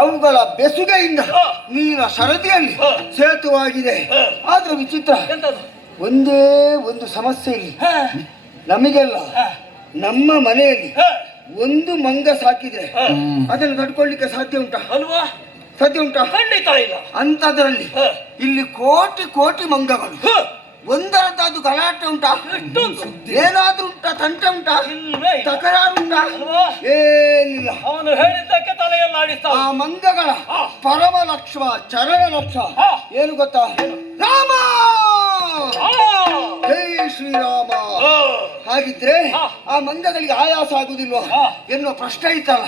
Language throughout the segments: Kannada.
ಅವುಗಳ ಬೆಸುಗೆಯಿಂದ ನೀರಿನ ಸರದಿಯಲ್ಲಿ ಸೇತುವಾಗಿದೆ. ಆದ್ರೆ ವಿಚಿತ್ರ, ಒಂದೇ ಒಂದು ಸಮಸ್ಯೆ ಇಲ್ಲಿ. ನಮಗೆಲ್ಲ ನಮ್ಮ ಮನೆಯಲ್ಲಿ ಒಂದು ಮಂಗ ಸಾಕಿದ್ರೆ ಅದನ್ನು ತಡ್ಕೊಳ್ಳಿಕ್ಕೆ ಸಾಧ್ಯ ಉಂಟಾ? ಅಲ್ವಾ? ಸಾಧ್ಯ ಉಂಟಾ? ಖಂಡಿತ ಇಲ್ಲ. ಅಂತದ್ರಲ್ಲಿ ಇಲ್ಲಿ ಕೋಟಿ ಕೋಟಿ ಮಂಗಗಳು, ಒಂದರದ್ದಾದು ಗಲಾಟೆ ಉಂಟಾ? ಏನಾದ್ರೂ ಉಂಟಾ? ತಂಟೆ ಉಂಟಾ? ತಕರಾರು ಉಂಟಾ? ಏನಿಲ್ಲ. ಅವನು ಹೇಳಿದ್ದಕ್ಕೆ ತಲೆಯಲ್ಲಾಡಿಸ್ತ. ಆ ಮಂಗಗಳ ಪರಮ ಲಕ್ಷ್ಮ ಚರಣ ಲಕ್ಷ್ಯ ಏನು ಗೊತ್ತಾ? ರಾಮ, ಜೈ ಶ್ರೀರಾಮ. ಹಾಗಿದ್ರೆ ಆ ಮಂಗಗಳಿಗೆ ಆಯಾಸ ಆಗುದಿಲ್ವಾ ಎನ್ನುವ ಪ್ರಶ್ನೆ ಇತ್ತಲ್ಲ.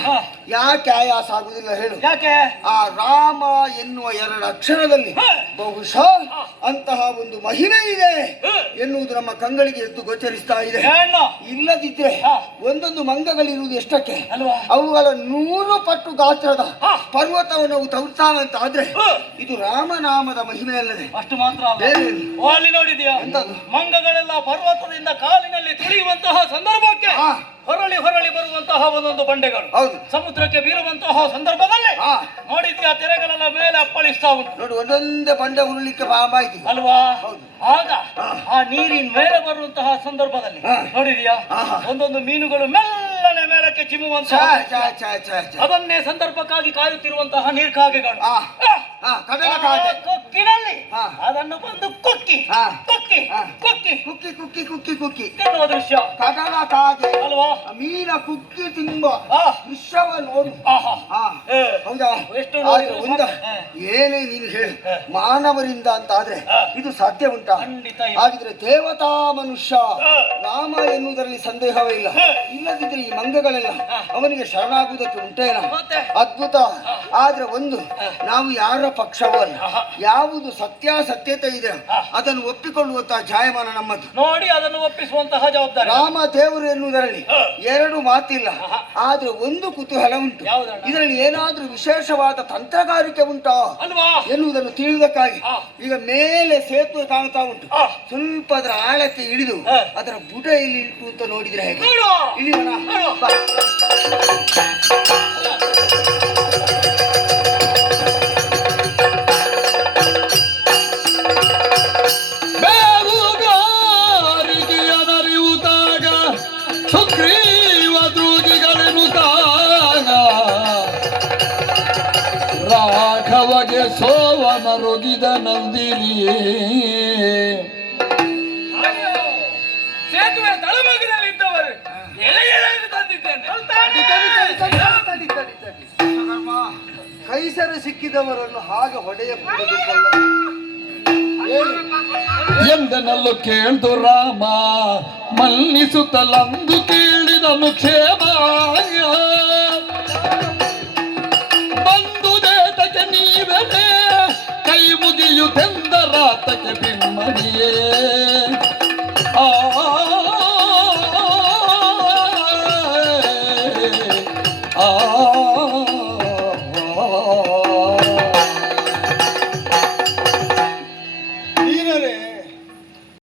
ಯಾಕೆ ಆಯಾಸ ಆಗುದಿಲ್ಲ ಹೇಳು? ಯಾಕೆ? ಆ ರಾಮ ಎನ್ನುವ ಎರಡು ಅಕ್ಷರದಲ್ಲಿ ಬಹುಶಃ ಅಂತಹ ಒಂದು ಮಹಿಮೆ ಇದೆ ಎನ್ನುವುದು ನಮ್ಮ ಕಂಗಳಿಗೆ ಎದ್ದು ಗೋಚರಿಸ್ತಾ ಇದೆ. ಇಲ್ಲದಿದ್ರೆ ಒಂದೊಂದು ಮಂಗಗಳಿರುವುದು ಎಷ್ಟಕ್ಕೆ? ಅವುಗಳ 100 ಪಟ್ಟು ಗಾತ್ರದ ಪರ್ವತವನ್ನು ಅವು ತಗುತ್ತಾವೆ ಅಂತ ಆದ್ರೆ ಇದು ರಾಮನಾಮದ ಮಹಿಮೆ ಅಲ್ಲದೆ ಅಷ್ಟು ಮಾತ್ರ ಅಲ್ಲಿ ನೋಡಿದ್ಯಾ? ಮಂಗಗಳೆಲ್ಲ ಪರ್ವತದಿಂದ ಕಾಲಿನಲ್ಲಿ ತುಳಿಯುವಂತಹ ಸಂದರ್ಭಕ್ಕೆ ಹೊರಳಿ ಹೊರಳಿ ಬರುವಂತಹ ಒಂದೊಂದು ಬಂಡೆಗಳು ಸಮುದ್ರಕ್ಕೆ ಬೀರುವಂತಹ ಸಂದರ್ಭದಲ್ಲಿ ನೋಡಿದ್ಯಾ? ತೆರೆಗಳೆಲ್ಲ ಮೇಲೆ ಅಪ್ಪಳಿಸ್ತಾ ಉಂಟು. ನೋಡಿ, ಒಂದೊಂದೇ ಬಂಡೆ ಉರುಳಿಕ್ಕೆ ಬಾಂಬಾಯ್ತು ಅಲ್ವಾ? ಆಗ ಆ ನೀರಿನ ಮೇಲೆ ಬರುವಂತಹ ಸಂದರ್ಭದಲ್ಲಿ ನೋಡಿದ್ಯಾ? ಒಂದೊಂದು ಮೀನುಗಳು ಮೆಲ್ಲನೆ ಮೇಲಕ್ಕೆ ಚಿಮ್ಮುವಂತಹ, ಅದನ್ನೇ ಸಂದರ್ಭಕ್ಕಾಗಿ ಕಾಯುತ್ತಿರುವಂತಹ ನೀರ್ಕಾಗೆಗಳು ಕೊಕ್ಕಿನಲ್ಲಿ ಅದನ್ನು ಬಂದು ಕೊಕ್ಕಿ ಕೊಕ್ಕಿ ಕೊಕ್ಕಿ ಕುಕ್ಕಿ ಕುಕ್ಕಿ ಕುಕ್ಕಿ ಕುಕ್ಕಿ ತಿನ್ನುವ ದೃಶ್ಯ ಕಡಲ ಕಾಗೆ ಅಲ್ವಾ? ಮೀನ ಕುಕ್ಕಿ ತಿನ್ನುವ ದೃಶ್ಯವ ನೋಡು. ಹೌದಾ? ಎಷ್ಟು ಏನೇ ನೀನು ಹೇಳು, ಮಾನವರಿಂದ ಅಂತ ಆದ್ರೆ ಇದು ಸಾಧ್ಯ ಉಂಟಾ? ಹಾಗಿದ್ರೆ ದೇವತಾ ಮನುಷ್ಯ ರಾಮ ಎನ್ನುವುದರಲ್ಲಿ ಸಂದೇಹವೇ ಇಲ್ಲ. ಇಲ್ಲದಿದ್ರೆ ಈ ಮಂಗಗಳೆಲ್ಲ ಅವನಿಗೆ ಶರಣಾಗುವುದಕ್ಕೆ ಉಂಟೇನ? ಅದ್ಭುತ. ಆದ್ರೆ ಒಂದು, ನಾವು ಯಾರ ಪಕ್ಷವೂ ಅಲ್ಲ. ಯಾವುದು ಸತ್ಯಾಸತ್ಯತೆ ಇದೆ ಅದನ್ನು ಒಪ್ಪಿಕೊಳ್ಳುವಂತಹ ಜಾಯಮಾನ ನಮ್ಮದು. ನೋಡಿ, ಅದನ್ನು ಒಪ್ಪಿಸುವಂತಹ ಜವಾಬ್ದಾರಿ. ರಾಮ ದೇವರು ಎನ್ನುವುದರಲ್ಲಿ ಎರಡು ಮಾತಿಲ್ಲ. ಆದ್ರೆ ಒಂದು ಕುತೂಹಲ ಉಂಟು, ಇದರಲ್ಲಿ ಏನಾದ್ರೂ ವಿಶೇಷವಾದ ತಂತ್ರಗಾರಿಕೆ ಉಂಟಾ ಎನ್ನುವುದನ್ನು ತಿಳಿಯುವುದಕ್ಕಾಗಿ ಈಗ ಮೇಲೆ ಸೇತುವೆ ಕಾಣ್ತಾ ಉಂಟು. ಸ್ವಲ್ಪ ಅದರ ಆಳಕ್ಕೆ ಇಳಿದು ಅದರ ಬುಡ ಎಲ್ಲಿ ಇಟ್ಟು ಅಂತ ನೋಡಿದ್ರೆ ಹೇಗೆ? ಇಳಿಯೋಣ. ರಾಘವಗೆ ಸೋವನ ರೊಗಿದ ನಂದಿರಿ ಸೇತುವೆ ತಳಭಾಗದಲ್ಲಿದ್ದವರು ಕೈಸರ ಸಿಕ್ಕಿದವರನ್ನು ಹಾಗೆ ಹೊಡೆಯ ಎಂದನಲ್ಲೂ ಕೇಳ್ದು ರಾಮ ಮನ್ನಿಸುತ್ತಲಂದು ಕೇಳಿದನು ಕ್ಷೇಮ. ಬಂದುದೇತಕ್ಕೆ ನೀವೇ ಕೈ ಮುಗಿಯುತ್ತೆಂದರಾತಕ್ಕೆ ಬಿಮ್ಮನಿಯೇ. ಆ